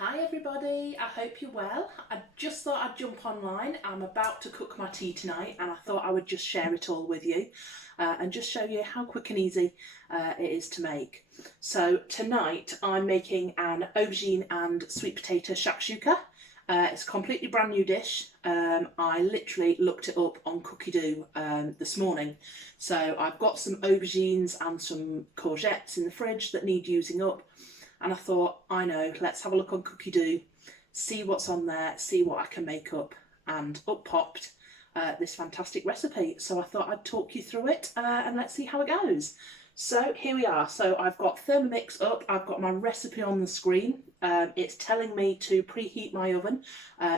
Hi everybody, I hope you're well. I just thought I'd jump online. I'm about to cook my tea tonight and I thought I would just share it all with you and just show you how quick and easy it is to make. So tonight I'm making an aubergine and sweet potato shakshuka. It's a completely brand new dish. I literally looked it up on Cookie Doo this morning. So I've got some aubergines and some courgettes in the fridge that need using up. And I thought, I know, let's have a look on Cookie Doo, see what's on there, see what I can make up. And up popped this fantastic recipe. So I thought I'd talk you through it and let's see how it goes. So here we are. So I've got Thermomix up, I've got my recipe on the screen. It's telling me to preheat my oven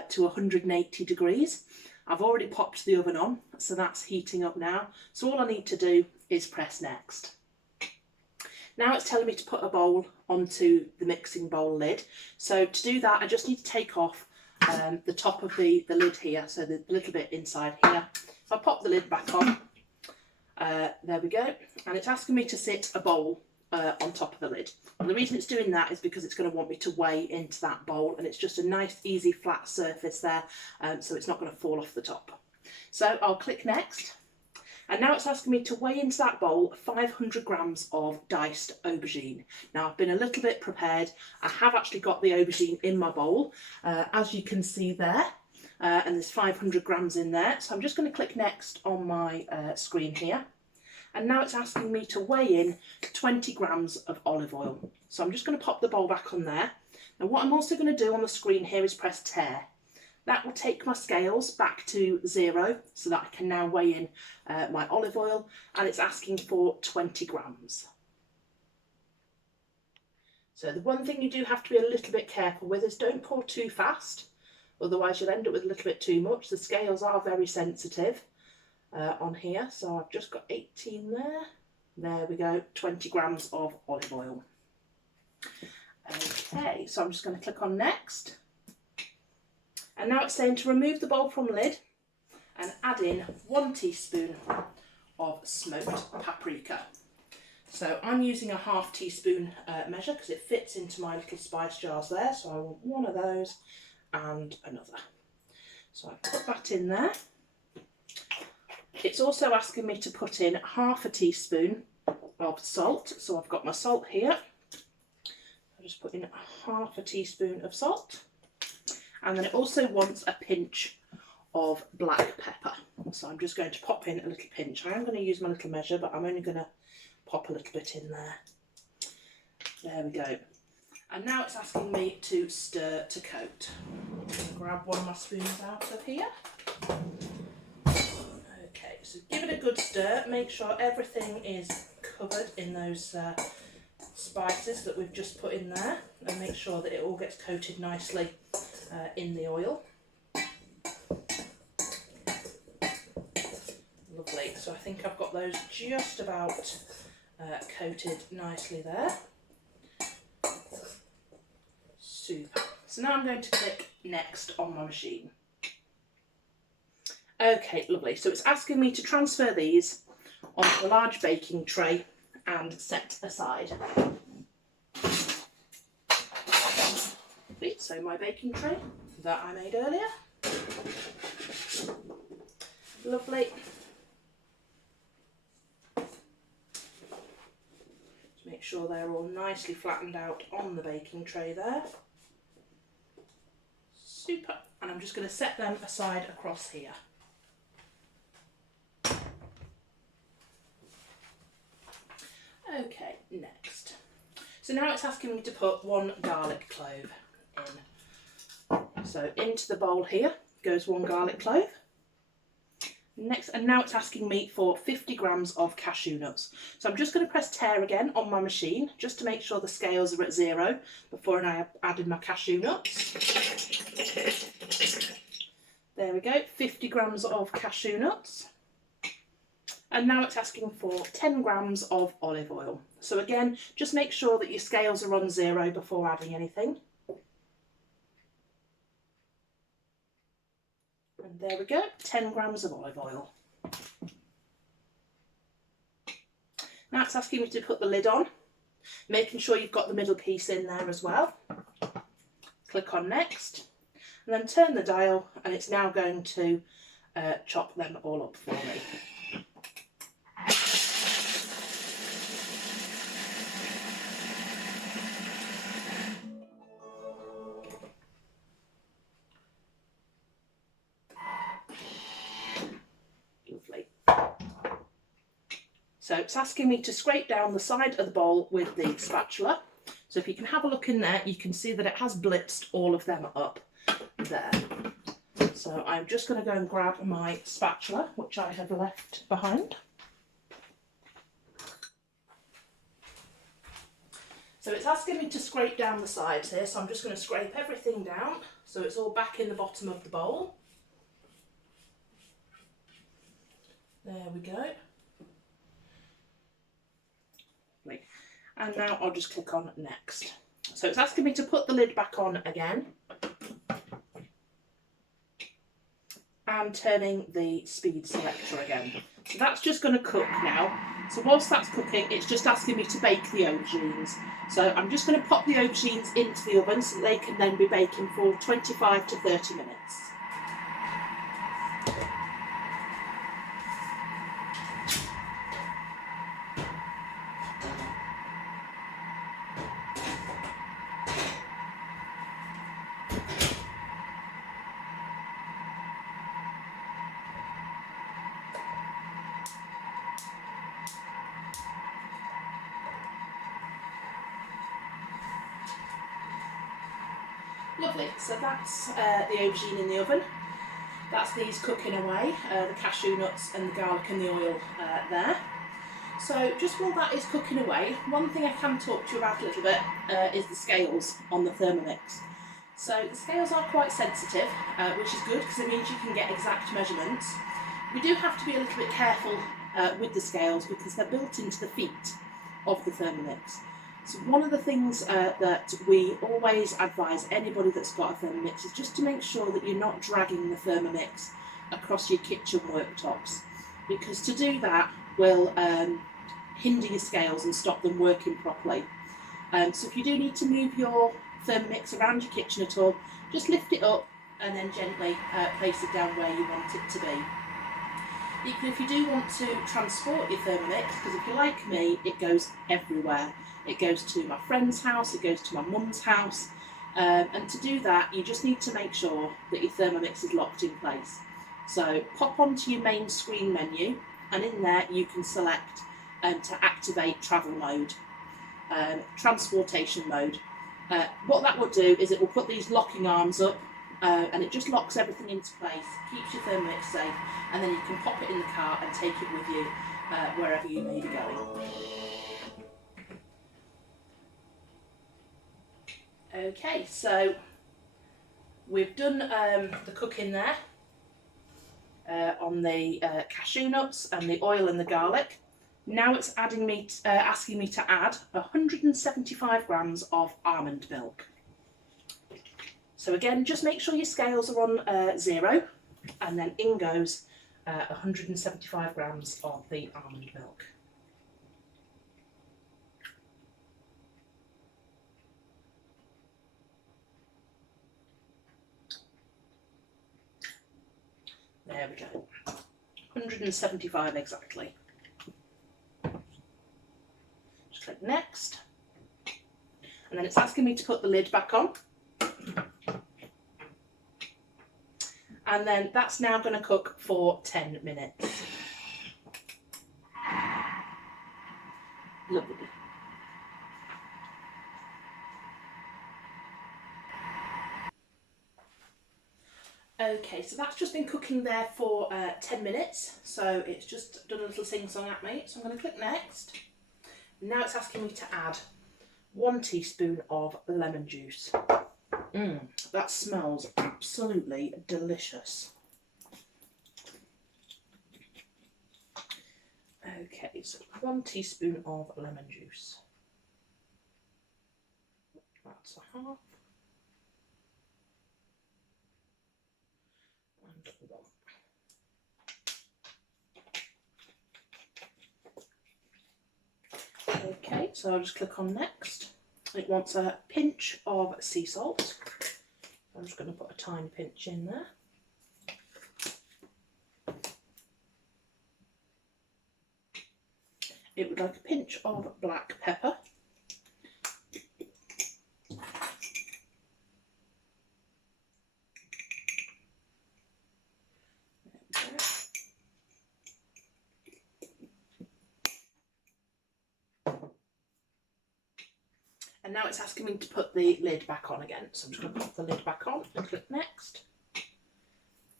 to 180 degrees. I've already popped the oven on, so that's heating up now. So all I need to do is press next. Now it's telling me to put a bowl onto the mixing bowl lid. So to do that, I just need to take off the top of the lid here, so the little bit inside here. So I pop the lid back on. There we go. And it's asking me to sit a bowl on top of the lid. And the reason it's doing that is because it's going to want me to weigh into that bowl, and it's just a nice, easy, flat surface there, so it's not going to fall off the top. So I'll click next. And now it's asking me to weigh into that bowl 500 grams of diced aubergine. Now I've been a little bit prepared. I have actually got the aubergine in my bowl, as you can see there, and there's 500 grams in there. So I'm just going to click next on my screen here. And now it's asking me to weigh in 20 grams of olive oil. So I'm just going to pop the bowl back on there. Now what I'm also going to do on the screen here is press tare. That will take my scales back to 0 so that I can now weigh in my olive oil, and it's asking for 20 grams. So the one thing you do have to be a little bit careful with is don't pour too fast, otherwise you'll end up with a little bit too much. The scales are very sensitive on here, so I've just got 18 there. There we go, 20 grams of olive oil. Okay, so I'm just going to click on next. And now it's saying to remove the bowl from lid and add in 1 teaspoon of smoked paprika. So I'm using a ½ teaspoon measure because it fits into my little spice jars there. So I want one of those and another. So I put that in there. It's also asking me to put in ½ teaspoon of salt. So I've got my salt here. I'll just put in ½ teaspoon of salt. And then it also wants a pinch of black pepper. So I'm just going to pop in a little pinch. I am going to use my little measure, but I'm only going to pop a little bit in there. There we go. And now it's asking me to stir to coat. I'm going to grab one of my spoons out of here. Okay, so give it a good stir. Make sure everything is covered in those spices that we've just put in there. And make sure that it all gets coated nicely in the oil. Lovely, so I think I've got those just about coated nicely there. Super. So now I'm going to click next on my machine. Okay, lovely. So it's asking me to transfer these onto a large baking tray and set aside. So my baking tray that I made earlier. Lovely. Just make sure they're all nicely flattened out on the baking tray there. Super. And I'm just going to set them aside across here. Okay, next. So now it's asking me to put 1 garlic clove in. So into the bowl here goes 1 garlic clove. Next, and now it's asking me for 50 grams of cashew nuts. So I'm just going to press tare again on my machine just to make sure the scales are at 0 before I add in my cashew nuts. There we go, 50 grams of cashew nuts. And now it's asking for 10 grams of olive oil. So again, just make sure that your scales are on 0 before adding anything. And there we go, 10 grams of olive oil. Now it's asking me to put the lid on, making sure you've got the middle piece in there as well. click on next, and then turn the dial, and it's now going to chop them all up for me. Lovely. So it's asking me to scrape down the side of the bowl with the spatula. So if you can have a look in there, you can see that it has blitzed all of them up there. So I'm just going to go and grab my spatula, which I have left behind. So it's asking me to scrape down the sides here, so I'm just going to scrape everything down so it's all back in the bottom of the bowl. There we go. And now I'll just click on next. So it's asking me to put the lid back on again. And turning the speed selector again. So that's just going to cook now. So whilst that's cooking, it's just asking me to bake the aubergines. So I'm just going to pop the aubergines into the oven so that they can then be baking for 25 to 30 minutes. Lovely, so that's the aubergine in the oven. That's these cooking away, the cashew nuts and the garlic and the oil there. So just while that is cooking away, one thing I can talk to you about a little bit is the scales on the Thermomix. So the scales are quite sensitive, which is good because it means you can get exact measurements. We do have to be a little bit careful with the scales because they're built into the feet of the Thermomix. So one of the things that we always advise anybody that's got a Thermomix is just to make sure that you're not dragging the Thermomix across your kitchen worktops, because to do that will hinder your scales and stop them working properly. So if you do need to move your Thermomix around your kitchen at all, just lift it up and then gently place it down where you want it to be. Equally, if you do want to transport your Thermomix, because if you're like me, it goes everywhere. It goes to my friend's house, it goes to my mum's house, and to do that you just need to make sure that your Thermomix is locked in place. So pop onto your main screen menu, and in there you can select to activate travel mode, transportation mode. What that will do is it will put these locking arms up, and it just locks everything into place, keeps your Thermomix safe, and then you can pop it in the car and take it with you wherever you may be going. Okay, so we've done the cooking there on the cashew nuts and the oil and the garlic. Now it's asking me to add 175 grams of almond milk. So again, just make sure your scales are on 0, and then in goes 175 grams of the almond milk. There we go, 175 exactly. Just click next, and then it's asking me to put the lid back on. And then that's now going to cook for 10 minutes. Lovely. Okay, so that's just been cooking there for 10 minutes. So it's just done a little sing-song at me. So I'm going to click next. Now it's asking me to add 1 teaspoon of lemon juice. That smells absolutely delicious. Okay, so 1 teaspoon of lemon juice. That's a half. And 1. Okay, so I'll just click on next. It wants a pinch of sea salt. I'm just going to put a tiny pinch in there. It would like a pinch of black pepper. And now it's asking me to put the lid back on again. So I'm just going to put the lid back on and click next.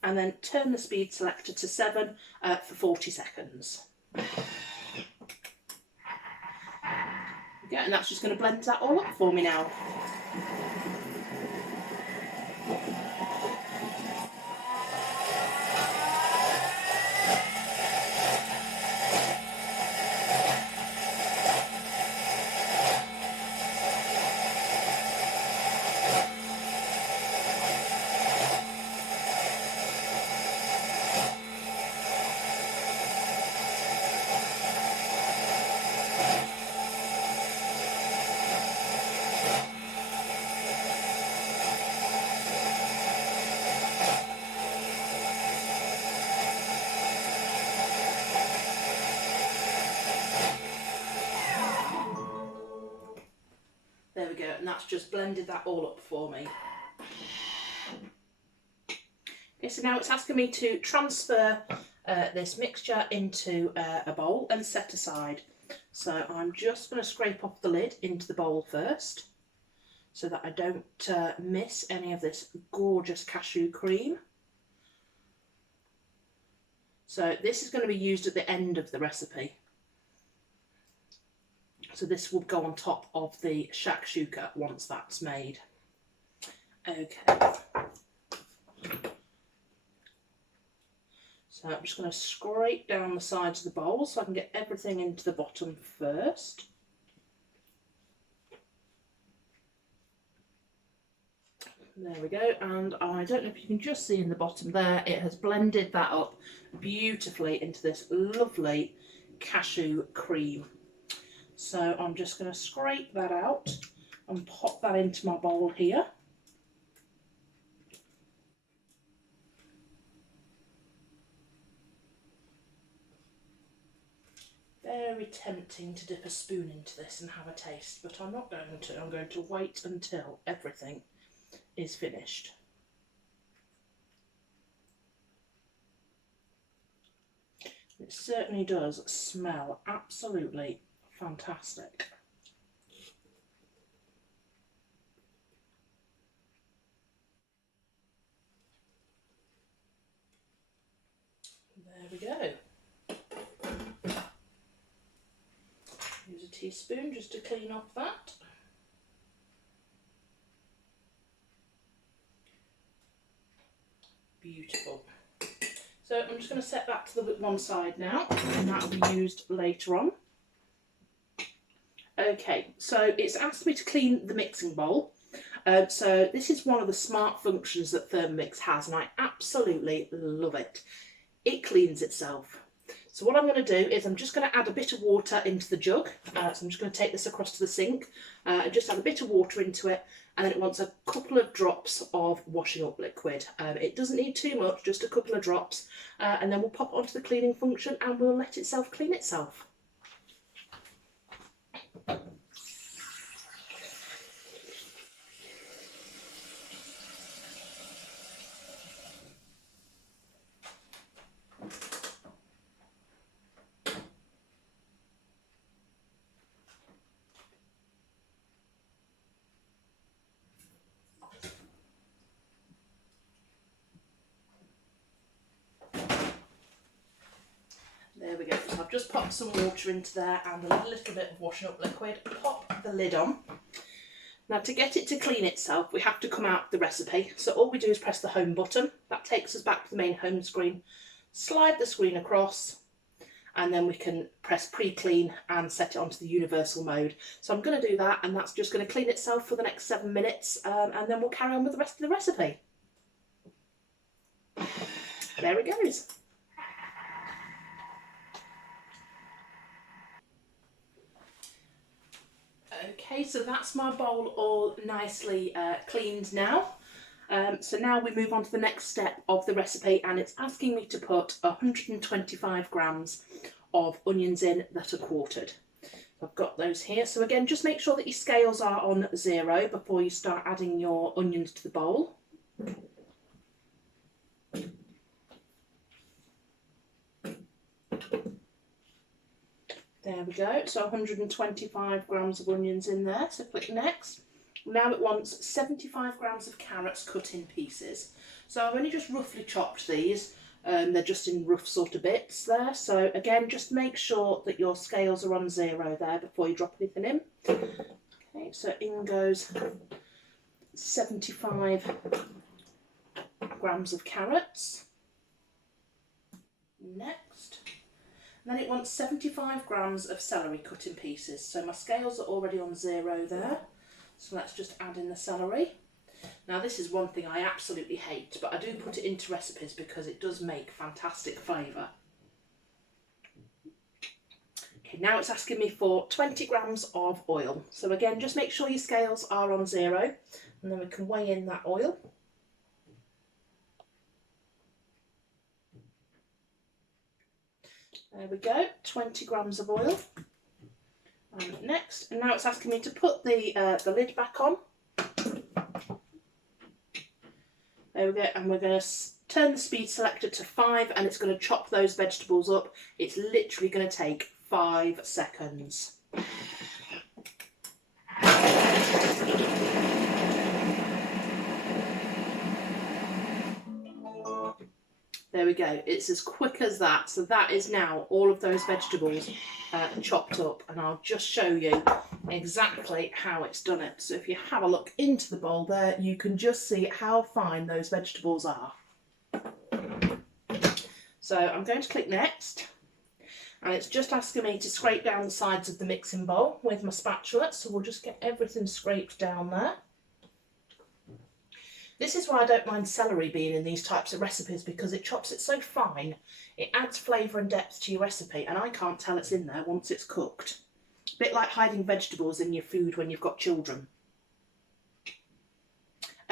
And then turn the speed selector to 7 for 40 seconds. Yeah, and that's just going to blend that all up for me now. There we go, and that's just blended that all up for me. Okay, so now it's asking me to transfer this mixture into a bowl and set aside. So I'm just going to scrape off the lid into the bowl first, so that I don't miss any of this gorgeous cashew cream. So this is going to be used at the end of the recipe. So this will go on top of the shakshuka once that's made. Okay. So I'm just going to scrape down the sides of the bowl so I can get everything into the bottom first. There we go, and I don't know if you can just see in the bottom there, it has blended that up beautifully into this lovely cashew cream. So I'm just going to scrape that out and pop that into my bowl here. Very tempting to dip a spoon into this and have a taste, but I'm not going to. I'm going to wait until everything is finished. It certainly does smell absolutely fantastic. There we go. Use a teaspoon just to clean off that. Beautiful. So I'm just going to set that to the one side now, and that will be used later on. Okay, so it's asked me to clean the mixing bowl. So this is one of the smart functions that Thermomix has, and I absolutely love it. It cleans itself. So what I'm going to do is I'm just going to add a bit of water into the jug. So I'm just going to take this across to the sink and just add a bit of water into it, and then it wants a couple of drops of washing up liquid. It doesn't need too much, just a couple of drops, and then we'll pop it onto the cleaning function and we'll let itself clean itself. There we go, so I've just popped some water into there and a little bit of washing up liquid. Pop the lid on. Now to get it to clean itself, we have to come out the recipe. So all we do is press the home button. That takes us back to the main home screen. Slide the screen across, and then we can press pre-clean and set it onto the universal mode. So I'm going to do that, and that's just going to clean itself for the next 7 minutes, and then we'll carry on with the rest of the recipe. There it goes. Okay, so that's my bowl all nicely cleaned now. So now we move on to the next step of the recipe, and it's asking me to put 125 grams of onions in that are quartered. I've got those here. So again, just make sure that your scales are on 0 before you start adding your onions to the bowl. There we go. So 125 grams of onions in there. So click next. Now it wants 75 grams of carrots cut in pieces. So I've only just roughly chopped these. They're just in rough sort of bits there. So again, just make sure that your scales are on 0 there before you drop anything in. Okay, so in goes 75 grams of carrots. Next. And then it wants 75 grams of celery cut in pieces. So my scales are already on 0 there. So let's just add in the celery. Now this is one thing I absolutely hate, but I do put it into recipes because it does make fantastic flavour. Okay, now it's asking me for 20 grams of oil. So again, just make sure your scales are on 0 and then we can weigh in that oil. There we go, 20 grams of oil. Next, and now it's asking me to put the lid back on. There we go, and we're going to turn the speed selector to 5 and it's going to chop those vegetables up. It's literally going to take 5 seconds. There we go, it's as quick as that. So that is now all of those vegetables chopped up, and I'll just show you exactly how it's done it. So if you have a look into the bowl there, you can just see how fine those vegetables are. So I'm going to click next, and it's just asking me to scrape down the sides of the mixing bowl with my spatula, so we'll just get everything scraped down there. This is why I don't mind celery being in these types of recipes, because it chops it so fine, it adds flavour and depth to your recipe, and I can't tell it's in there once it's cooked. A bit like hiding vegetables in your food when you've got children.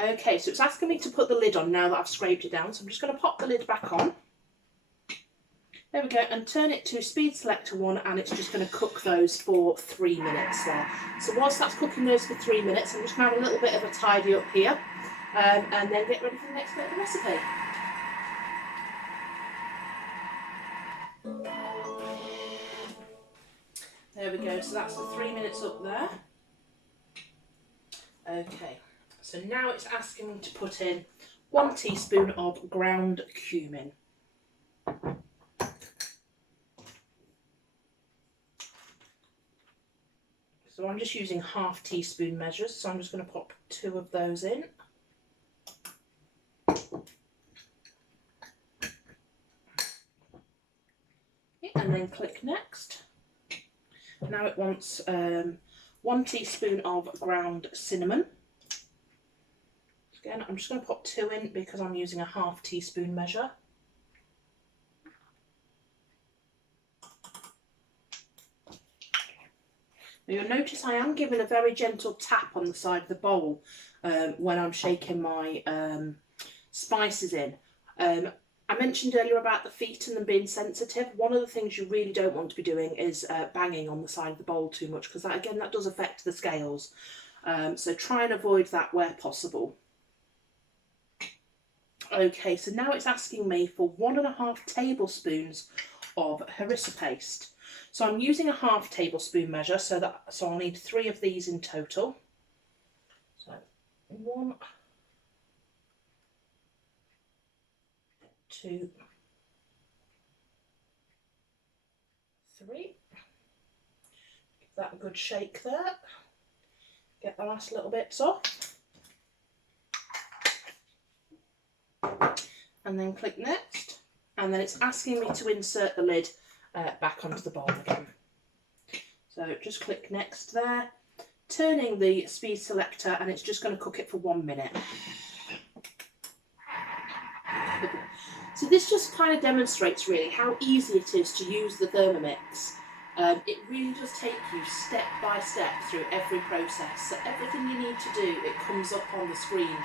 Okay, so it's asking me to put the lid on now that I've scraped it down, so I'm just going to pop the lid back on. There we go, and turn it to speed selector 1, and it's just going to cook those for 3 minutes there. So whilst that's cooking those for 3 minutes, I'm just going to have a little bit of a tidy up here. And then get ready for the next bit of the recipe. There we go, so that's the 3 minutes up there. Okay, so now it's asking me to put in 1 teaspoon of ground cumin. So I'm just using ½ teaspoon measures, so I'm just going to pop 2 of those in. And then click next. Now it wants 1 teaspoon of ground cinnamon. Again, I'm just going to pop 2 in because I'm using a ½ teaspoon measure. Now you'll notice I am giving a very gentle tap on the side of the bowl when I'm shaking my spices in. I mentioned earlier about the feet and them being sensitive. One of the things you really don't want to be doing is banging on the side of the bowl too much, because that does affect the scales. So try and avoid that where possible. Okay, so now it's asking me for 1½ tablespoons of harissa paste. So I'm using a ½ tablespoon measure, so I'll need 3 of these in total. So 1, 2, 3. Give that a good shake there. Get the last little bits off. And then click next. And then it's asking me to insert the lid back onto the bowl again. So just click next there, turning the speed selector, and it's just going to cook it for 1 minute. So this just kind of demonstrates really how easy it is to use the Thermomix. It really does take you step by step through every process. So everything you need to do, it comes up on the screen.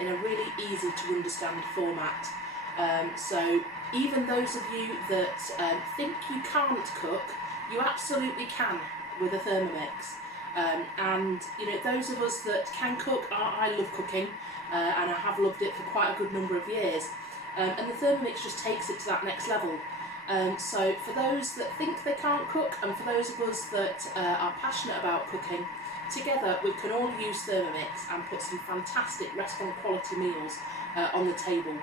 in a really easy to understand format. So even those of you that think you can't cook, you absolutely can with a Thermomix. And you know, those of us that can cook, I love cooking, and I have loved it for quite a good number of years. And the Thermomix just takes it to that next level. So for those that think they can't cook, and for those of us that are passionate about cooking, together we can all use Thermomix and put some fantastic restaurant quality meals on the table.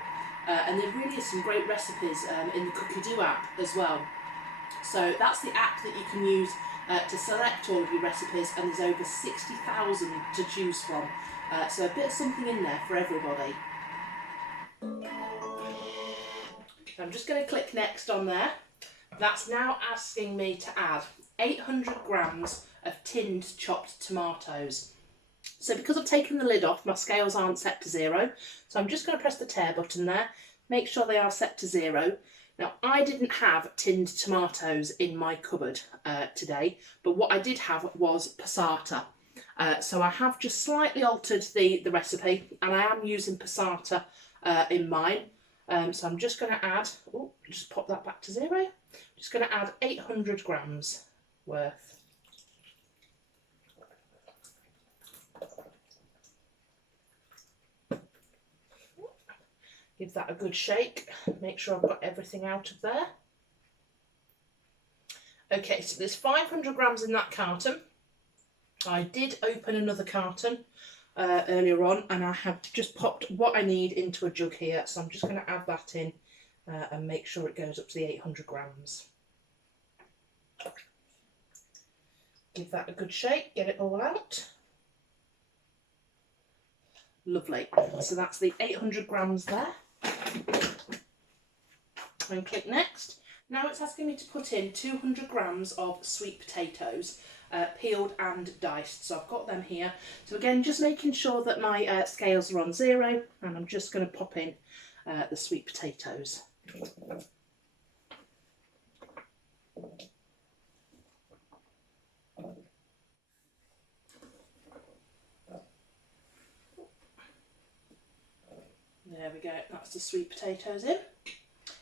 And there really is some great recipes in the Cookie-Do app as well. So that's the app that you can use to select all of your recipes, and there's over 60,000 to choose from. So a bit of something in there for everybody. So I'm just going to click next on there. That's now asking me to add 800 grams of tinned chopped tomatoes. So because I've taken the lid off, my scales aren't set to 0. So I'm just going to press the tare button there, make sure they are set to 0. Now, I didn't have tinned tomatoes in my cupboard today, but what I did have was passata. So I have just slightly altered the recipe, and I am using passata in mine. So I'm just going to add, just pop that back to 0. Just going to add 800 grams worth. Give that a good shake, make sure I've got everything out of there. Okay, so there's 500 grams in that carton. I did open another carton earlier on, and I have just popped what I need into a jug here, so I'm just going to add that in and make sure it goes up to the 800 grams. Give that a good shake, get it all out. Lovely, so that's the 800 grams there. And click next. Now it's asking me to put in 200 grams of sweet potatoes, peeled and diced. So I've got them here. So again, just making sure that my scales are on 0, and I'm just going to pop in the sweet potatoes. There we go, that's the sweet potatoes in.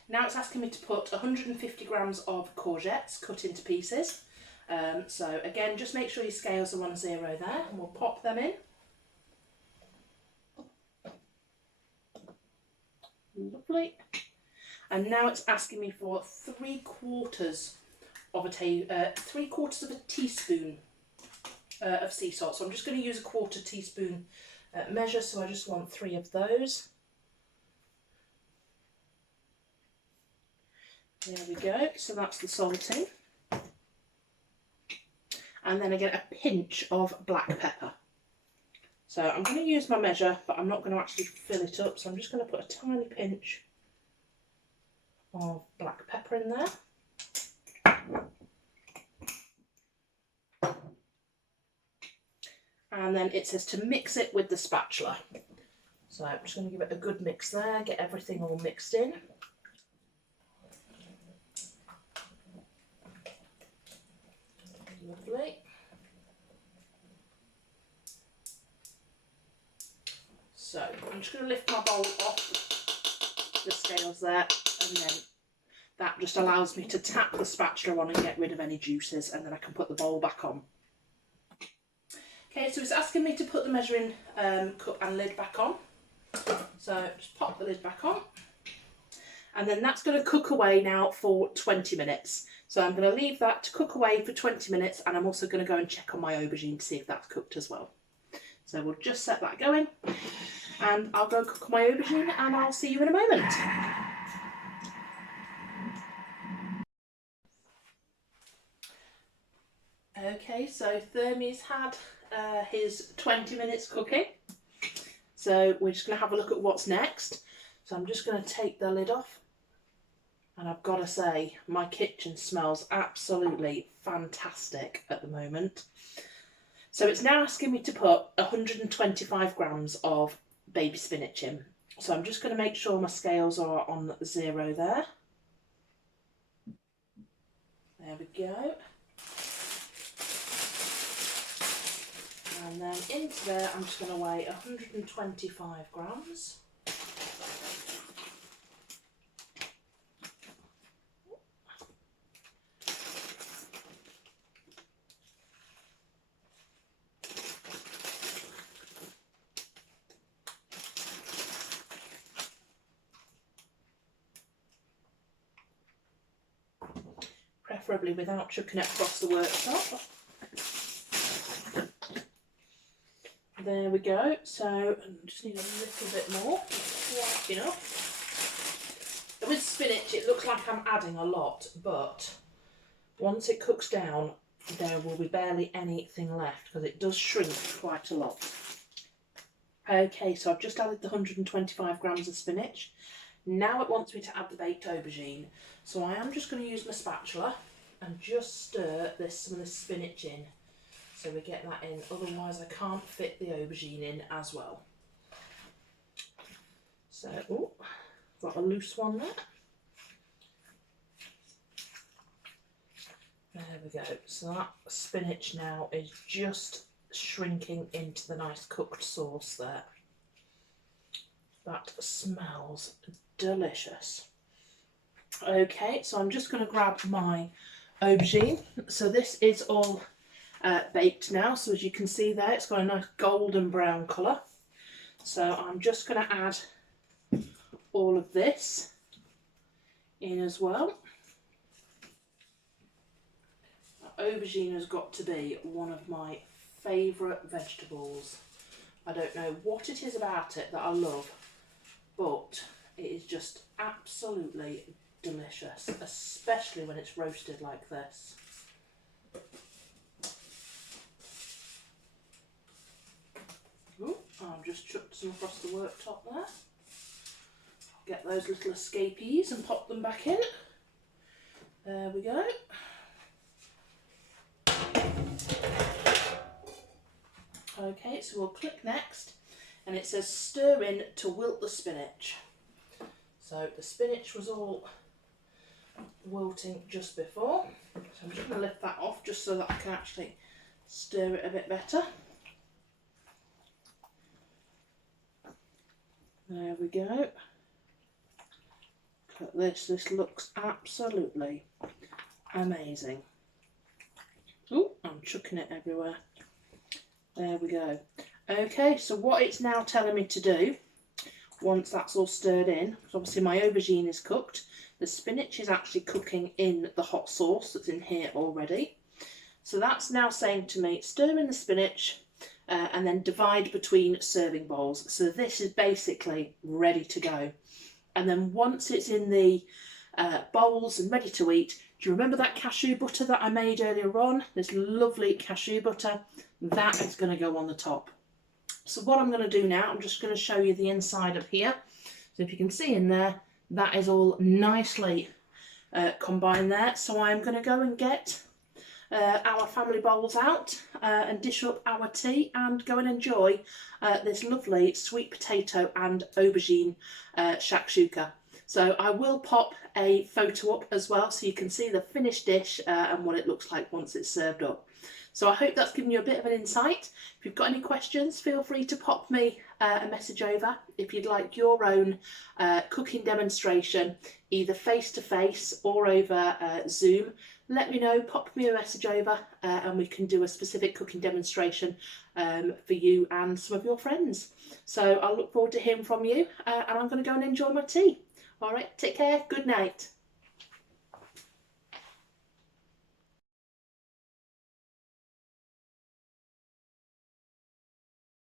Now it's asking me to put 150 grams of courgettes cut into pieces. So again, just make sure your scales are on 0 there, and we'll pop them in. Lovely. And now it's asking me for 3/4 of a teaspoon of sea salt. So I'm just going to use a 1/4 teaspoon measure, so I just want 3 of those. There we go, so that's the salting. And then I get a pinch of black pepper. So I'm going to use my measure, but I'm not going to actually fill it up, so I'm just going to put a tiny pinch of black pepper in there. And then it says to mix it with the spatula. So I'm just going to give it a good mix there, get everything all mixed in. Lovely. So I'm just going to lift my bowl off the scales there, and then that just allows me to tap the spatula on and get rid of any juices, and then I can put the bowl back on. Okay, so it's asking me to put the measuring cup and lid back on. So just pop the lid back on. And then that's going to cook away now for 20 minutes. So I'm going to leave that to cook away for 20 minutes, and I'm also going to go and check on my aubergine to see if that's cooked as well. So we'll just set that going, and I'll go cook my aubergine, and I'll see you in a moment. Okay, so Thermy's had his 20 minutes cooking. So we're just going to have a look at what's next. So I'm just going to take the lid off. And I've got to say, my kitchen smells absolutely fantastic at the moment. So it's now asking me to put 125 grams of baby spinach in. So I'm just going to make sure my scales are on 0 there. There we go. And then into there I'm just going to weigh 125 grams. Preferably without chucking it across the worktop. There we go. So I just need a little bit more. Quite enough. With spinach, it looks like I'm adding a lot, but once it cooks down, there will be barely anything left because it does shrink quite a lot. Okay, so I've just added the 125 grams of spinach. Now it wants me to add the baked aubergine. So I am just going to use my spatula and just stir some of this spinach in. So we get that in, otherwise I can't fit the aubergine in as well. So, oh, got a loose one there. There we go. So that spinach now is just shrinking into the nice cooked sauce there. That smells delicious. Okay, so I'm just going to grab my aubergine. So this is all baked now, so as you can see there, it's got a nice golden brown colour. So I'm just going to add all of this in as well. Aubergine has got to be one of my favourite vegetables. I don't know what it is about it that I love, but it is just absolutely delicious, especially when it's roasted like this. Ooh, I've just chucked some across the worktop there. Get those little escapees and pop them back in. There we go. Okay, so we'll click next, and it says stir in to wilt the spinach. So the spinach was all wilting just before, so I'm just going to lift that off just so that I can actually stir it a bit better. There we go. Look at this, this looks absolutely amazing. Oh, I'm chucking it everywhere. There we go. Okay, so what it's now telling me to do, once that's all stirred in, so obviously my aubergine is cooked, the spinach is actually cooking in the hot sauce that's in here already. So that's now saying to me, stir in the spinach and then divide between serving bowls. So this is basically ready to go. And then once it's in the bowls and ready to eat, do you remember that cashew butter that I made earlier on? This lovely cashew butter, that is going to go on the top. So what I'm going to do now, I'm just going to show you the inside of here. So if you can see in there, that is all nicely combined there. So I'm going to go and get our family bowls out and dish up our tea and go and enjoy this lovely sweet potato and aubergine shakshuka. So I will pop a photo up as well so you can see the finished dish and what it looks like once it's served up. So I hope that's given you a bit of an insight. If you've got any questions, feel free to pop me a message over. If you'd like your own cooking demonstration, either face-to-face or over Zoom, let me know, pop me a message over and we can do a specific cooking demonstration for you and some of your friends. So I'll look forward to hearing from you and I'm going to go and enjoy my tea. All right, take care, good night.